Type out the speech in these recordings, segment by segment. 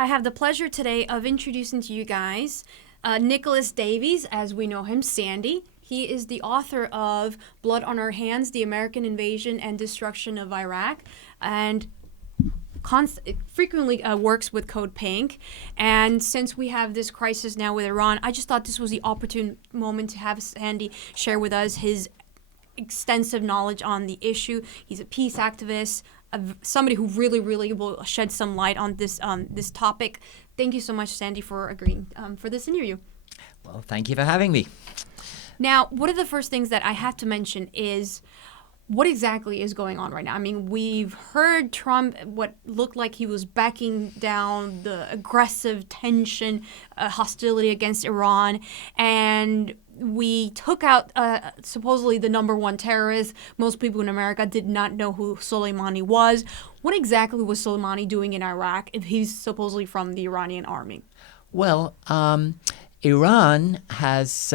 I have the pleasure today of introducing to you guys Nicolas Davies, as we know him, Sandy. He is the author of Blood on Our Hands, The American Invasion and Destruction of Iraq, and frequently works with Code Pink. And since we have this crisis now with Iran, I just thought this was the opportune moment to have Sandy share with us his extensive knowledge on the issue. He's a peace activist, somebody who really will shed some light on this topic. Thank you so much, Sandy, for agreeing for this interview. Well, thank you for having me. Now, one of the first things that I have to mention is what exactly is going on right now. I mean, we've heard Trump, what looked like he was backing down the aggressive tension, hostility against Iran, and we took out supposedly the number one terrorist. Most people in America did not know who Soleimani was. What exactly was Soleimani doing in Iraq if he's supposedly from the Iranian army? Well, Iran has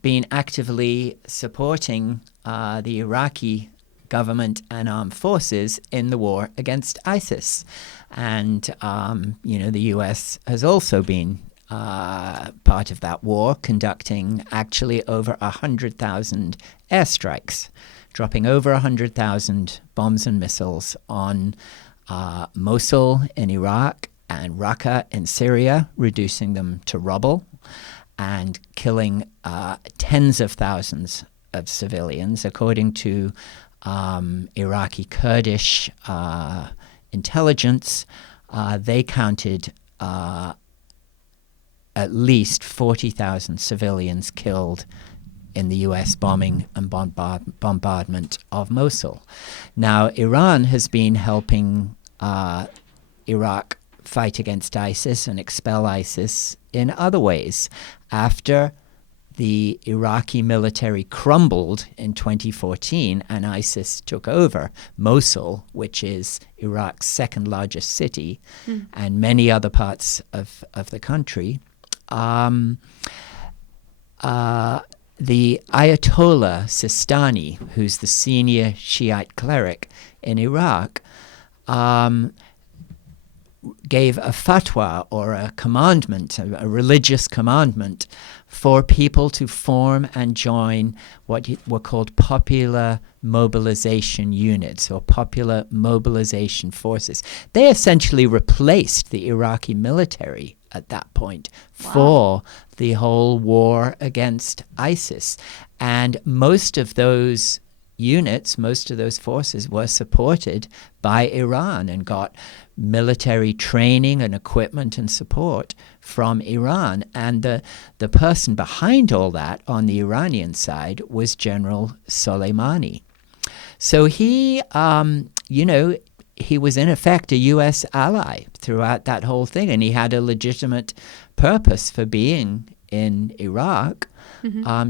been actively supporting the Iraqi government and armed forces in the war against ISIS. And, the U.S. has also been part of that war, conducting actually over 100,000 airstrikes, dropping over 100,000 bombs and missiles on Mosul in Iraq and Raqqa in Syria, reducing them to rubble and killing tens of thousands of civilians. According to Iraqi Kurdish intelligence, they counted at least 40,000 civilians killed in the U.S. bombing and bombardment of Mosul. Now, Iran has been helping Iraq fight against ISIS and expel ISIS in other ways. After the Iraqi military crumbled in 2014 and ISIS took over Mosul, which is Iraq's second largest city, and many other parts of the country, the Ayatollah Sistani, who's the senior Shiite cleric in Iraq, gave a fatwa, or a commandment, a religious commandment, for people to form and join what were called popular mobilization units, or popular mobilization forces. They essentially replaced the Iraqi military at that point for the whole war against ISIS. And most of those units, most of those forces were supported by Iran and got military training and equipment and support from Iran. And the person behind all that on the Iranian side was General Soleimani. So he was in effect a U.S. ally throughout that whole thing, and he had a legitimate purpose for being in Iraq,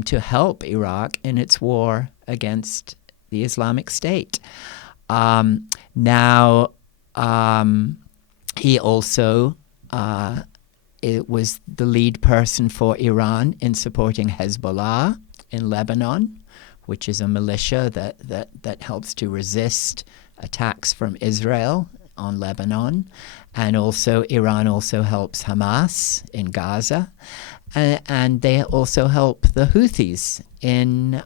to help Iraq in its war against the Islamic State. He also it was the lead person for Iran in supporting Hezbollah in Lebanon, which is a militia that helps to resist attacks from Israel on Lebanon. And also Iran also helps Hamas in Gaza. And they also help the Houthis in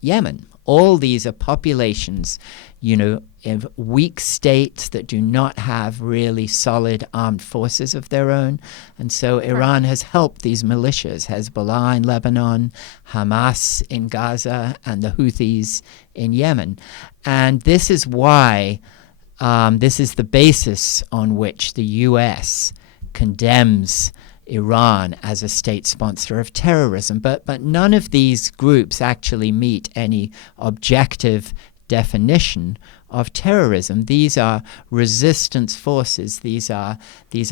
Yemen. All these are populations, of weak states that do not have really solid armed forces of their own. And so Iran has helped these militias, Hezbollah in Lebanon, Hamas in Gaza, and the Houthis in Yemen. And this is why, this is the basis on which the U.S. condemns Iran as a state sponsor of terrorism. But none of these groups actually meet any objective definition of terrorism. These are resistance forces. These are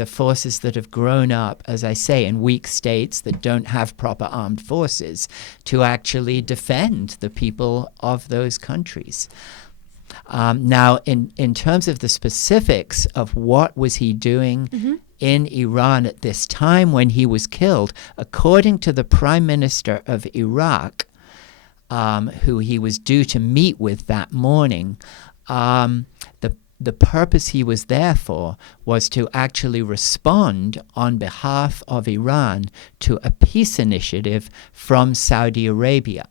forces that have grown up, as I say, in weak states that don't have proper armed forces to actually defend the people of those countries. Now, in terms of the specifics of what was he doing in Iran at this time when he was killed, according to the Prime Minister of Iraq, who he was due to meet with that morning, the the purpose he was there for was to actually respond on behalf of Iran to a peace initiative from Saudi Arabia.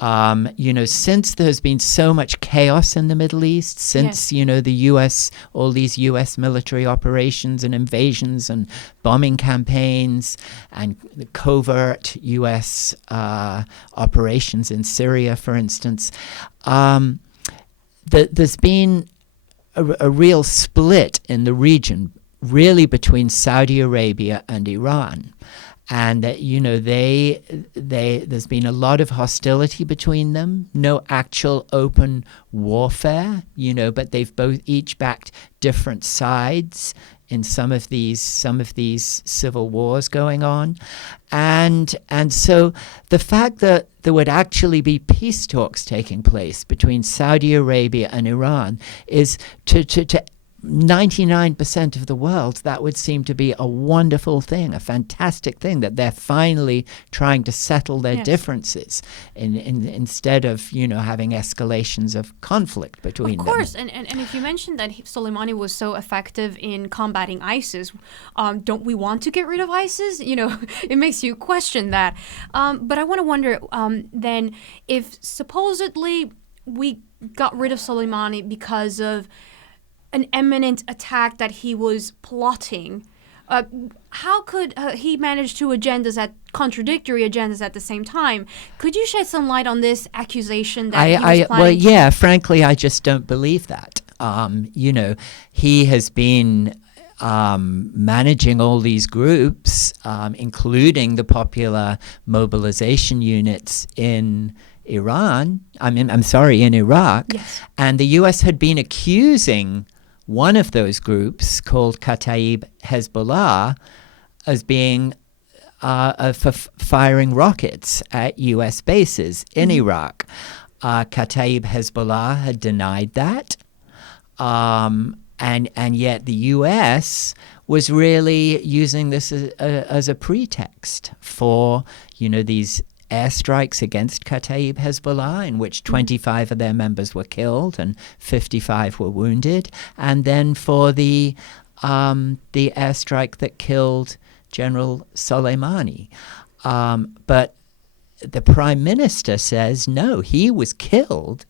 Since there's been so much chaos in the Middle East, since, the U.S., all these U.S. military operations and invasions and bombing campaigns and the covert U.S. operations in Syria, for instance, there's been a real split in the region, really between Saudi Arabia and Iran. And there's been a lot of hostility between them. No actual open warfare, but they've both each backed different sides in some of these civil wars going on, and so the fact that there would actually be peace talks taking place between Saudi Arabia and Iran is to 99% of the world, that would seem to be a wonderful thing, a fantastic thing, that they're finally trying to settle their differences instead of, having escalations of conflict between them. Of course, and if you mentioned that Soleimani was so effective in combating ISIS, don't we want to get rid of ISIS? It makes you question that. But I want to wonder then, if supposedly we got rid of Soleimani because of an imminent attack that he was plotting, how could he manage contradictory agendas at the same time? Could you shed some light on this accusation that he was planning? Well, frankly, I just don't believe that. He has been managing all these groups, including the popular mobilization units in Iraq. Yes. And the U.S. had been accusing one of those groups, called Kataib Hezbollah, as being for firing rockets at U.S. bases in Iraq. Kataib Hezbollah had denied that, and yet the U.S. was really using this as a pretext for, these airstrikes against Kataib Hezbollah, in which 25 of their members were killed and 55 were wounded, and then for the airstrike that killed General Soleimani. But the Prime Minister says, no, he was killed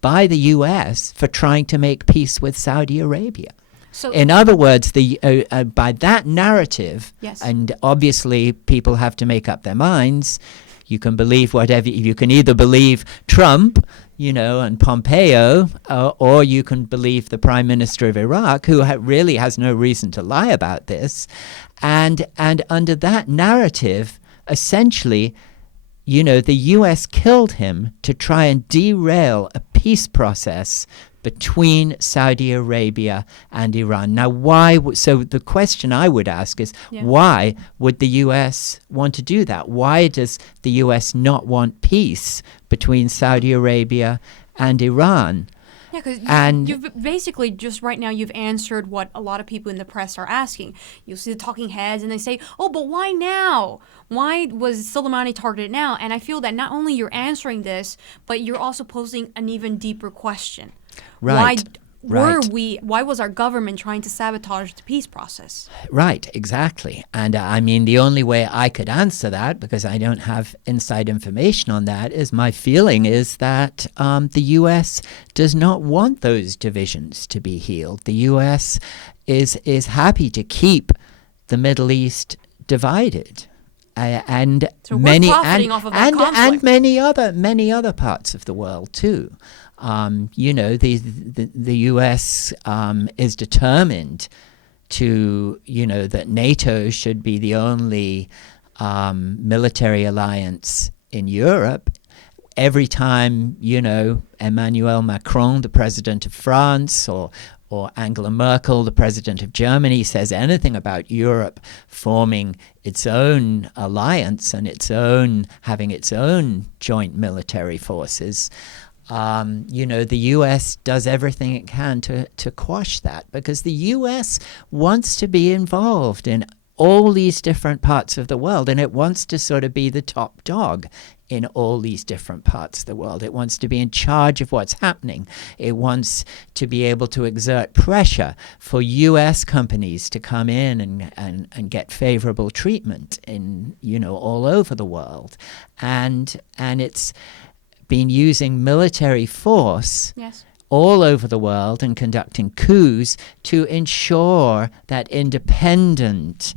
by the U.S. for trying to make peace with Saudi Arabia. So, in other words, by that narrative, and obviously people have to make up their minds. You can believe whatever. You can either believe Trump, and Pompeo, or you can believe the Prime Minister of Iraq, who really has no reason to lie about this. And under that narrative, essentially, the U.S. killed him to try and derail a peace process between Saudi Arabia and Iran. Now, why? So the question I would ask is, why would the U.S. want to do that? Why does the U.S. not want peace between Saudi Arabia and Iran? Yeah, because you've basically just right now you've answered what a lot of people in the press are asking. You'll see the talking heads and they say, oh, but why now? Why was Soleimani targeted now? And I feel that not only you're answering this, but you're also posing an even deeper question. Right. Why was our government trying to sabotage the peace process? Right, exactly. And the only way I could answer that, because I don't have inside information on that, is my feeling is that the U.S. does not want those divisions to be healed. The U.S. is happy to keep the Middle East divided. And so we're profiting off of that conflict. And many other parts of the world too. The U.S. is determined to, that NATO should be the only military alliance in Europe. Every time, Emmanuel Macron, the president of France, or Angela Merkel, the president of Germany, says anything about Europe forming its own alliance and having its own joint military forces, the U.S. does everything it can to quash that, because the U.S. wants to be involved in all these different parts of the world, and it wants to sort of be the top dog in all these different parts of the world. It wants to be in charge of what's happening. It wants to be able to exert pressure for U.S. companies to come in and get favorable treatment in, all over the world. And it's been using military force all over the world and conducting coups to ensure that independent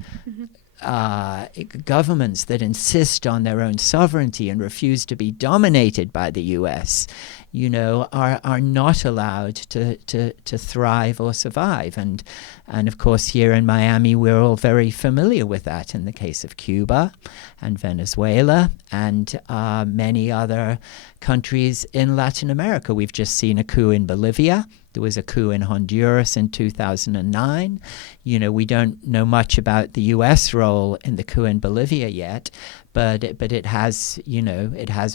governments that insist on their own sovereignty and refuse to be dominated by the U.S., are not allowed to thrive or survive. And of course, here in Miami, we're all very familiar with that in the case of Cuba and Venezuela and many other countries in Latin America. We've just seen a coup in Bolivia. There was a coup in Honduras in 2009. We don't know much about the U.S. role in the coup in Bolivia yet, but it has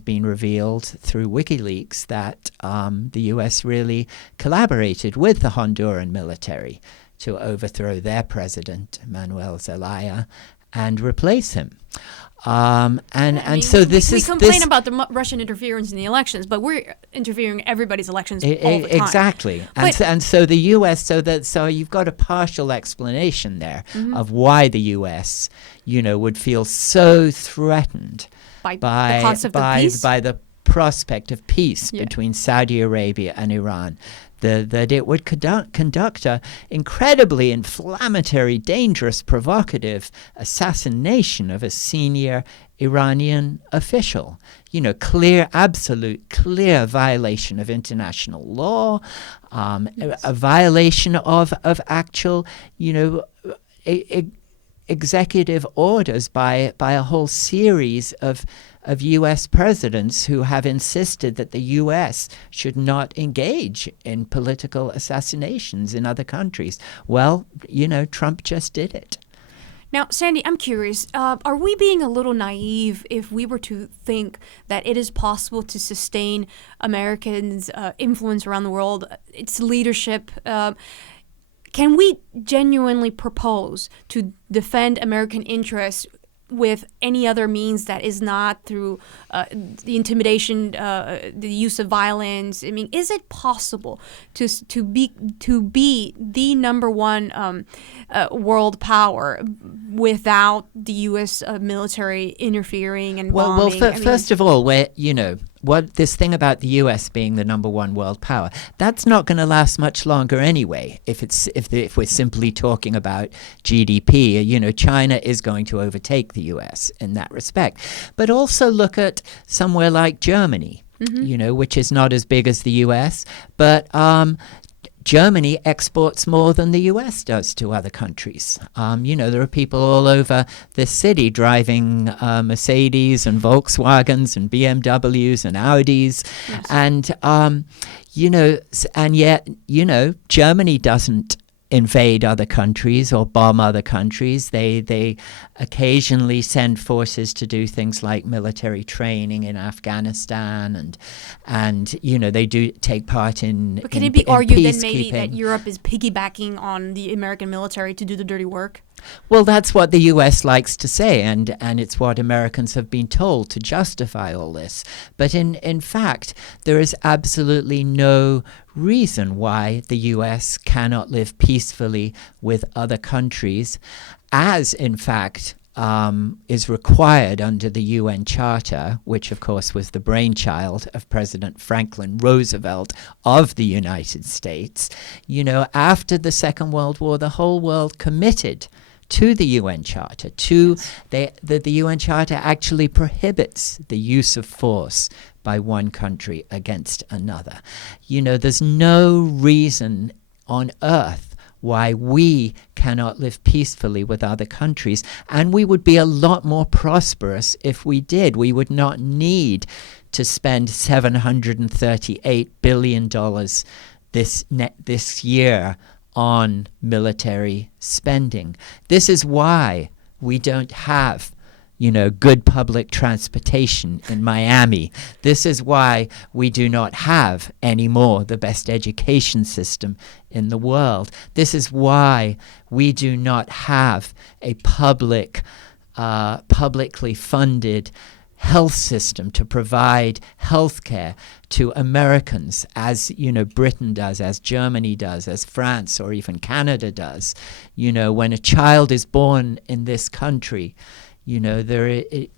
been revealed through WikiLeaks that the U.S. really collaborated with the Honduran military to overthrow their president, Manuel Zelaya, and replace him. So this is... We complain about the Russian interference in the elections, but we're interfering in everybody's elections all the time. Exactly. And so the U.S., so you've got a partial explanation there of why the U.S., would feel so threatened by the concept of peace? By the prospect of peace between Saudi Arabia and Iran. That it would conduct a incredibly inflammatory, dangerous, provocative assassination of a senior Iranian official. Absolute clear violation of international law, a violation of actual, executive orders by a whole series of U.S. presidents who have insisted that the U.S. should not engage in political assassinations in other countries. Well, Trump just did it. Now, Sandy, I'm curious, are we being a little naive if we were to think that it is possible to sustain Americans' influence around the world, its leadership? Can we genuinely propose to defend American interests with any other means that is not through the intimidation, the use of violence? I mean, is it possible to be the number one world power without the U.S. Military interfering and bombing? Well, first of all, what this thing about the U.S. being the number one world power, that's not going to last much longer anyway. If we're simply talking about GDP, China is going to overtake the U.S. in that respect. But also look at somewhere like Germany, which is not as big as the U.S., but Germany exports more than the U.S. does to other countries. There are people all over this city driving Mercedes and Volkswagens and BMWs and Audis. Yes. And yet, Germany doesn't invade other countries or bomb other countries. They occasionally send forces to do things like military training in Afghanistan, and they do take part in. But can it be argued then maybe that Europe is piggybacking on the American military to do the dirty work? Well, that's what the U.S. likes to say, and it's what Americans have been told to justify all this. But in fact, there is absolutely no reason why the U.S. cannot live peacefully with other countries, as in fact is required under the UN Charter, which of course was the brainchild of President Franklin Roosevelt of the United States. After the Second World War, the whole world committed to the UN Charter. The UN Charter actually prohibits the use of force by one country against another. There's no reason on earth why we cannot live peacefully with other countries, and we would be a lot more prosperous if we did. We would not need to spend $738 billion this year on military spending. This is why we don't have, good public transportation in Miami. This is why we do not have anymore the best education system in the world. This is why we do not have a publicly funded health system to provide health care to Americans, as Britain does, as Germany does, as France or even Canada does. When a child is born in this country, they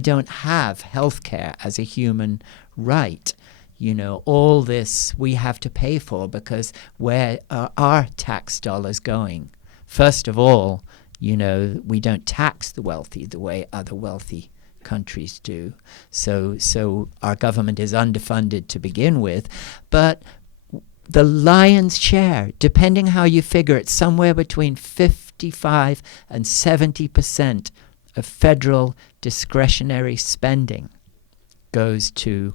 don't have health care as a human right. All this we have to pay for because where are our tax dollars going? First of all, we don't tax the wealthy the way other wealthy countries do. So our government is underfunded to begin with. But the lion's share, depending how you figure it, somewhere between 55 and 70% of federal discretionary spending goes to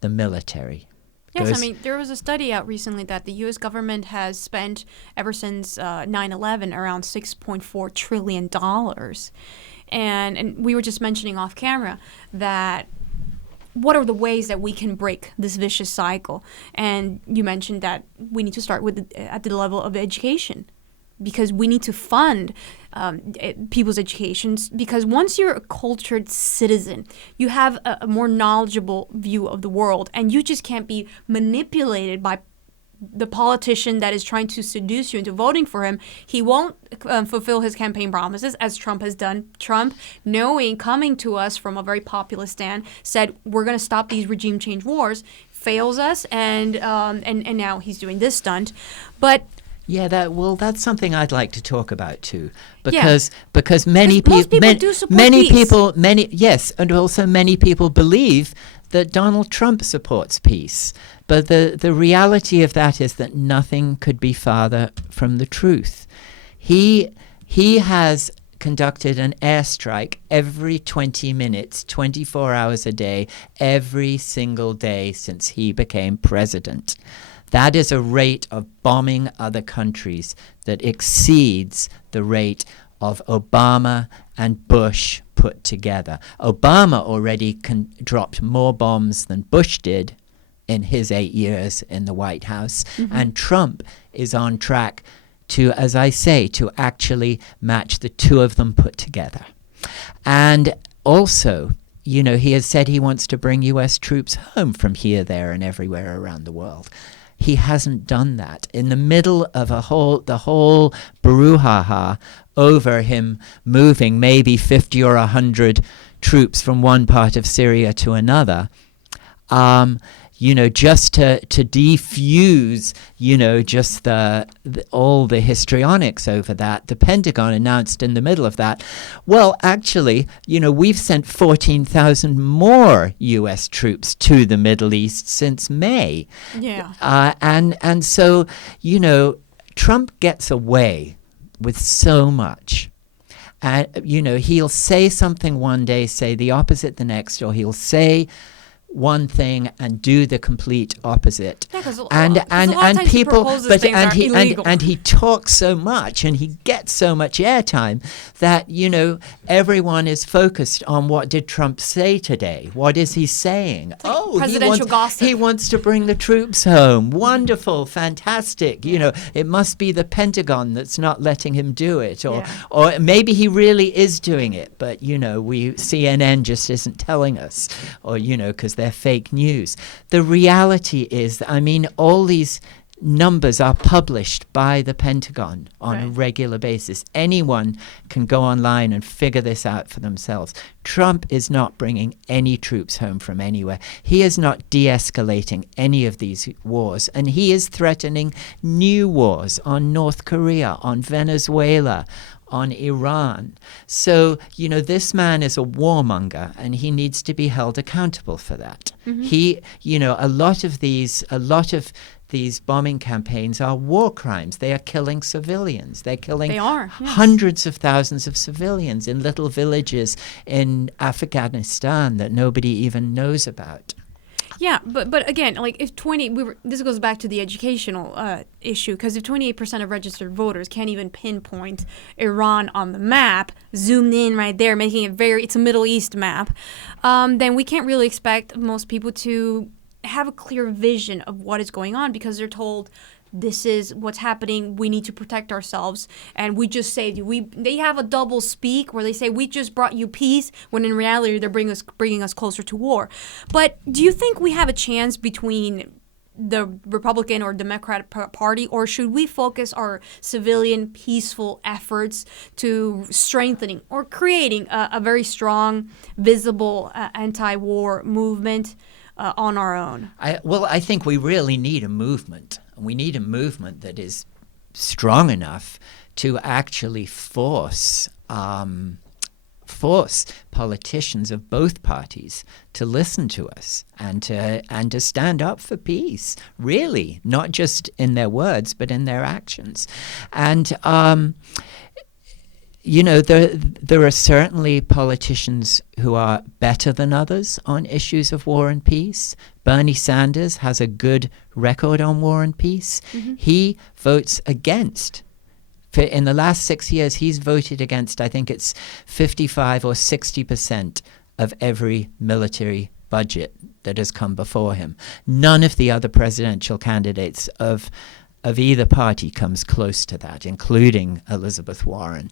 the military. Yes, there was a study out recently that the U.S. government has spent ever since 9/11 around $6.4 trillion. And we were just mentioning off camera that what are the ways that we can break this vicious cycle? And you mentioned that we need to start with at the level of education, because we need to fund people's educations, because once you're a cultured citizen, you have a more knowledgeable view of the world, and you just can't be manipulated by the politician that is trying to seduce you into voting for him. He won't fulfill his campaign promises, as Trump has done. Trump, coming to us from a very populist stand, said we're going to stop these regime change wars, fails us, and now he's doing this stunt. But yeah, that's something I'd like to talk about too, because many people do support peace. And also many people believe that Donald Trump supports peace. But the reality of that is that nothing could be farther from the truth. He has conducted an airstrike every 20 minutes, 24 hours a day, every single day since he became president. That is a rate of bombing other countries that exceeds the rate of Obama and Bush put together. Obama already dropped more bombs than Bush did in his 8 years in the White House. Mm-hmm. And Trump is on track to, as I say, to actually match the two of them put together. And also, he has said he wants to bring U.S. troops home from here, there, and everywhere around the world. He hasn't done that. In the middle of the whole brouhaha over him moving maybe 50 or 100 troops from one part of Syria to another, just to defuse, just all the histrionics over that, the Pentagon announced in the middle of that, well, actually, we've sent 14,000 more U.S. troops to the Middle East since May. Yeah. And so, Trump gets away with so much. And, he'll say something one day, say the opposite the next, or he'll say one thing and do the complete opposite. Yeah, and people but and he talks so much and he gets so much airtime that everyone is focused on what did Trump say today? What is he saying? Presidential gossip. He wants to bring the troops home. Wonderful, fantastic. It must be the Pentagon that's not letting him do it, or maybe he really is doing it, but CNN just isn't telling us, or because they're fake news. The reality is, all these numbers are published by the Pentagon on a regular basis. Anyone can go online and figure this out for themselves. Trump is not bringing any troops home from anywhere. He is not de-escalating any of these wars, and he is threatening new wars on North Korea, on Venezuela, on Iran. So, this man is a warmonger, and he needs to be held accountable for that. Mm-hmm. He, a lot of these bombing campaigns are war crimes. They are killing civilians. They're killing hundreds of thousands of civilians in little villages in Afghanistan that nobody even knows about. Yeah, but again, like if this goes back to the educational issue, because if 28% of registered voters can't even pinpoint Iran on the map, zoomed in right there, making it's a Middle East map, then we can't really expect most people to have a clear vision of what is going on, because they're told, this is what's happening, we need to protect ourselves, and we just saved you. They have a double speak where they say, we just brought you peace, when in reality they're bringing us closer to war. But do you think we have a chance between the Republican or Democratic Party, or should we focus our civilian peaceful efforts to strengthening or creating a very strong, visible anti-war movement on our own? I think we really need a movement. We need a movement that is strong enough to actually force politicians of both parties to listen to us and to stand up for peace, really, not just in their words, but in their actions. And there are certainly politicians who are better than others on issues of war and peace. Bernie Sanders has a good record on war and peace. Mm-hmm. He votes against. In the last 6 years, he's voted against, I think it's 55 or 60% of every military budget that has come before him. None of the other presidential candidates of either party comes close to that, including Elizabeth Warren.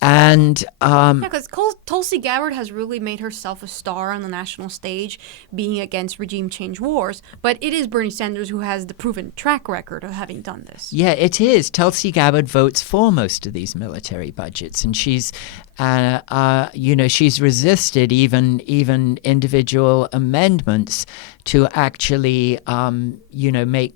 Because Tulsi Gabbard has really made herself a star on the national stage, being against regime change wars. But it is Bernie Sanders who has the proven track record of having done this. Yeah, it is. Tulsi Gabbard votes for most of these military budgets, and she's resisted even individual amendments to actually, make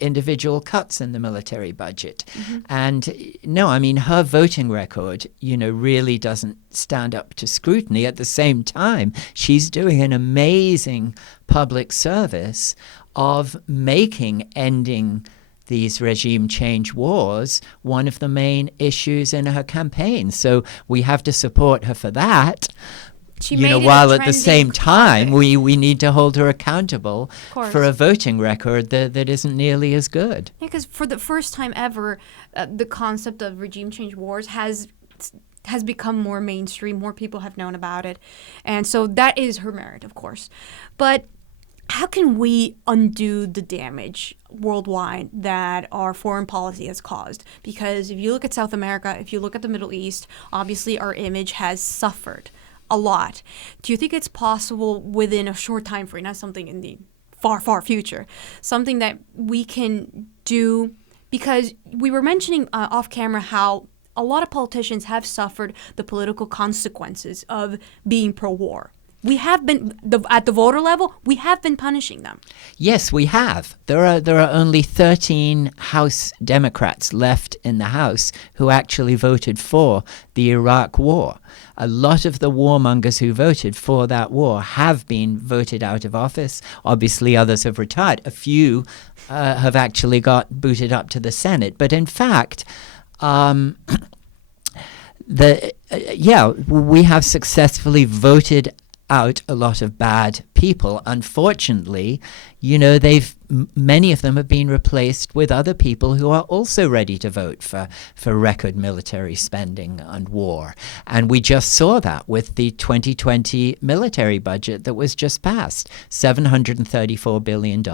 individual cuts in the military budget. Mm-hmm. And no, I mean, her voting record, really doesn't stand up to scrutiny. At the same time, she's doing an amazing public service of ending these regime change wars one of the main issues in her campaign. So we have to support her for that. While at the same time, we need to hold her accountable for a voting record that isn't nearly as good. Yeah, because for the first time ever, the concept of regime change wars has become more mainstream. More people have known about it. And so that is her merit, of course. But how can we undo the damage worldwide that our foreign policy has caused? Because if you look at South America, if you look at the Middle East, obviously our image has suffered a lot. Do you think it's possible within a short time frame, not something in the far, far future, something that we can do? Because we were mentioning off camera how a lot of politicians have suffered the political consequences of being pro-war. We have been, at the voter level, we have been punishing them. Yes, we have. There are only 13 House Democrats left in the House who actually voted for the Iraq War. A lot of the warmongers who voted for that war have been voted out of office. Obviously, others have retired. A few have actually got booted up to the Senate. But in fact, we have successfully voted out a lot of bad people. Unfortunately, many of them have been replaced with other people who are also ready to vote for record military spending and war. And we just saw that with the 2020 military budget that was just passed, $734 billion.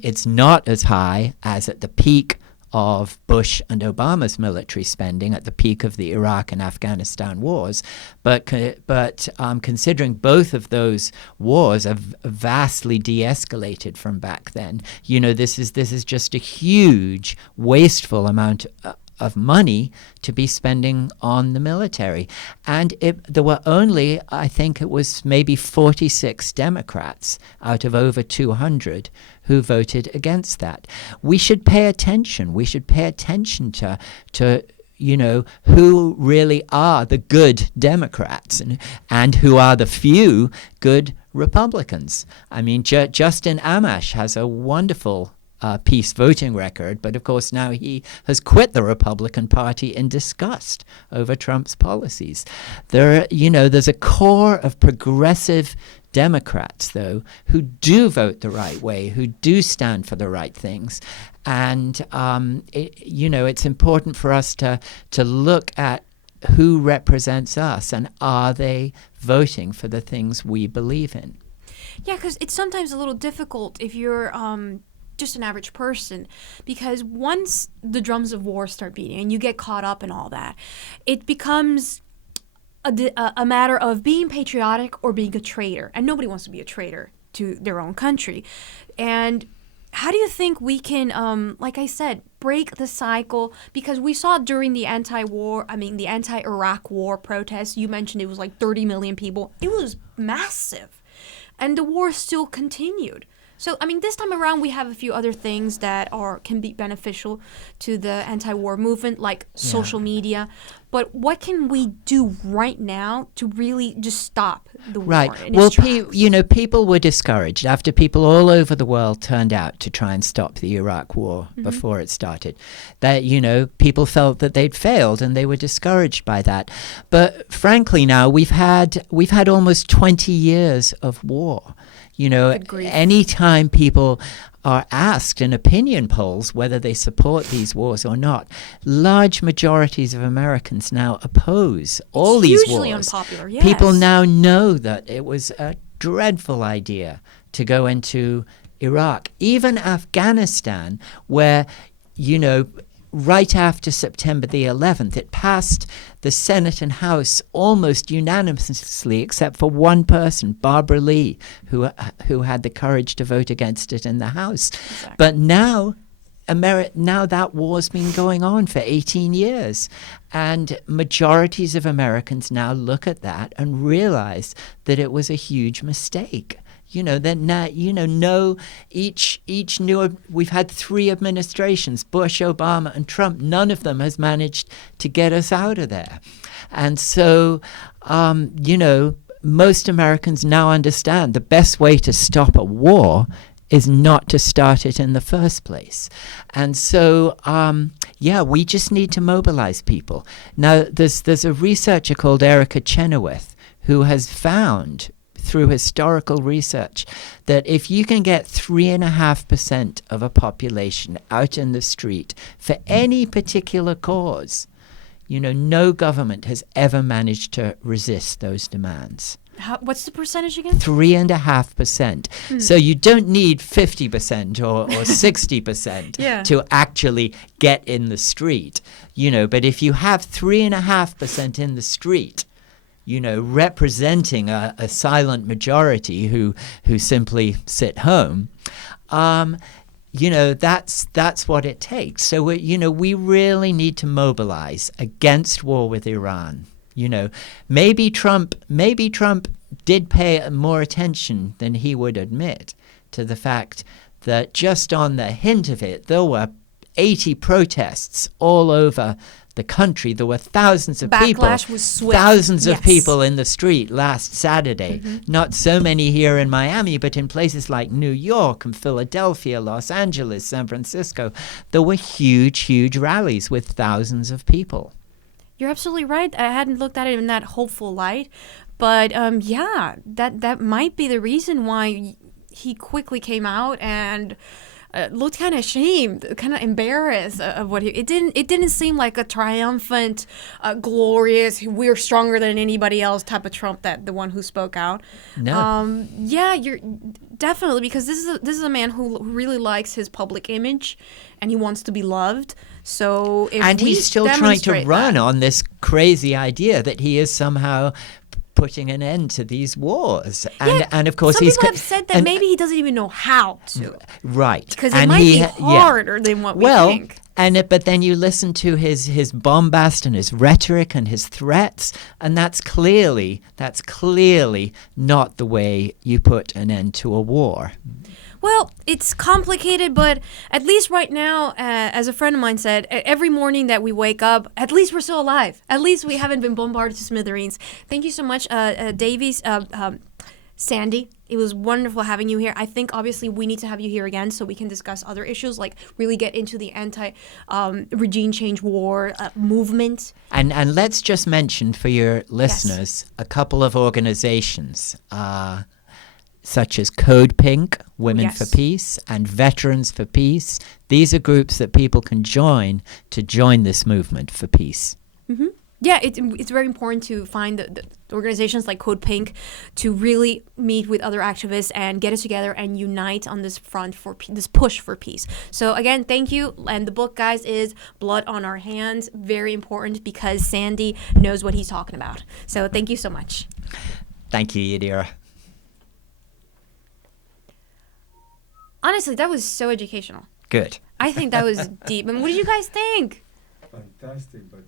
It's not as high as at the peak of Bush and Obama's military spending at the peak of the Iraq and Afghanistan wars, but considering both of those wars have vastly de-escalated from back then, this is just a huge wasteful amount of money to be spending on the military. And there were only, I think it was maybe 46 Democrats out of over 200 who voted against that. We should pay attention. We should pay attention to who really are the good Democrats and who are the few good Republicans. I mean, Justin Amash has a wonderful peace voting record, but of course now he has quit the Republican Party in disgust over Trump's policies. There's a core of progressive Democrats, though, who do vote the right way, who do stand for the right things. And, it's important for us to look at who represents us and are they voting for the things we believe in. Yeah, because it's sometimes a little difficult if you're just an average person, because once the drums of war start beating and you get caught up in all that, it becomes a matter of being patriotic or being a traitor. And nobody wants to be a traitor to their own country. And how do you think we can, like I said, break the cycle? Because we saw during the the anti-Iraq war protests, you mentioned it was like 30 million people. It was massive. And the war still continued. So, this time around, we have a few other things that can be beneficial to the anti-war movement, like social media. But what can we do right now to really just stop the war in its tracks? People were discouraged after people all over the world turned out to try and stop the Iraq war before it started. That, people felt that they'd failed and they were discouraged by that. But frankly, now we've had almost 20 years of war. Anytime people are asked in opinion polls whether they support these wars or not, large majorities of Americans now oppose all these wars. Hugely unpopular, yes. People now know that it was a dreadful idea to go into Iraq. Even Afghanistan, where, right after September the 11th, it passed the Senate and House almost unanimously, except for one person, Barbara Lee, who had the courage to vote against it in the House. Exactly. But now that war's been going on for 18 years, and majorities of Americans now look at that and realize that it was a huge mistake. We've had 3 administrations, Bush, Obama, and Trump. None of them has managed to get us out of there. And so, most Americans now understand the best way to stop a war is not to start it in the first place. And so, we just need to mobilize people. Now, there's a researcher called Erica Chenoweth who has found through historical research that if you can get 3.5% of a population out in the street for any particular cause, no government has ever managed to resist those demands. What's the percentage again? 3.5%. So you don't need 50% or 60% to actually get in the street, but if you have 3.5% in the street, representing a silent majority who simply sit home, that's what it takes. So we really need to mobilize against war with Iran. Maybe Trump did pay more attention than he would admit to the fact that just on the hint of it, there were 80 protests all over the country. There were thousands of people, thousands of people in the street last Saturday. Not so many here in Miami, but in places like New York and Philadelphia, Los Angeles, San Francisco, there were huge rallies with thousands of people. You're absolutely right. I hadn't looked at it in that hopeful light, but that might be the reason why he quickly came out and looked kind of ashamed, kind of embarrassed of what it didn't seem like a triumphant, glorious, we're stronger than anybody else type of Trump, that the one who spoke out. No. You're definitely, because this is a man who really likes his public image and he wants to be loved. So if he's still trying to run on this crazy idea that he is somehow putting an end to these wars. And of course, some people have said that maybe he doesn't even know how to. Right. Because it might be harder than what we think. But then you listen to his bombast and his rhetoric and his threats, and that's clearly not the way you put an end to a war. Well, it's complicated, but at least right now, as a friend of mine said, every morning that we wake up, at least we're still alive. At least we haven't been bombarded to smithereens. Thank you so much, Davies. Sandy, it was wonderful having you here. I think obviously we need to have you here again so we can discuss other issues, like really get into the anti-regime change war movement. And let's just mention for your listeners a couple of organizations. such as Code Pink, Women Yes. for Peace, and Veterans for Peace. These are groups that people can join to join this movement for peace. Yeah, it's very important to find the organizations like Code Pink to really meet with other activists and get it together and unite on this front for this push for peace. So again, thank you. And the book, guys, is Blood on Our Hands. Very important because Sandy knows what he's talking about. So thank you so much. Thank you, Yadira. Honestly, that was so educational. Good. I think that was deep. And what did you guys think? Fantastic, but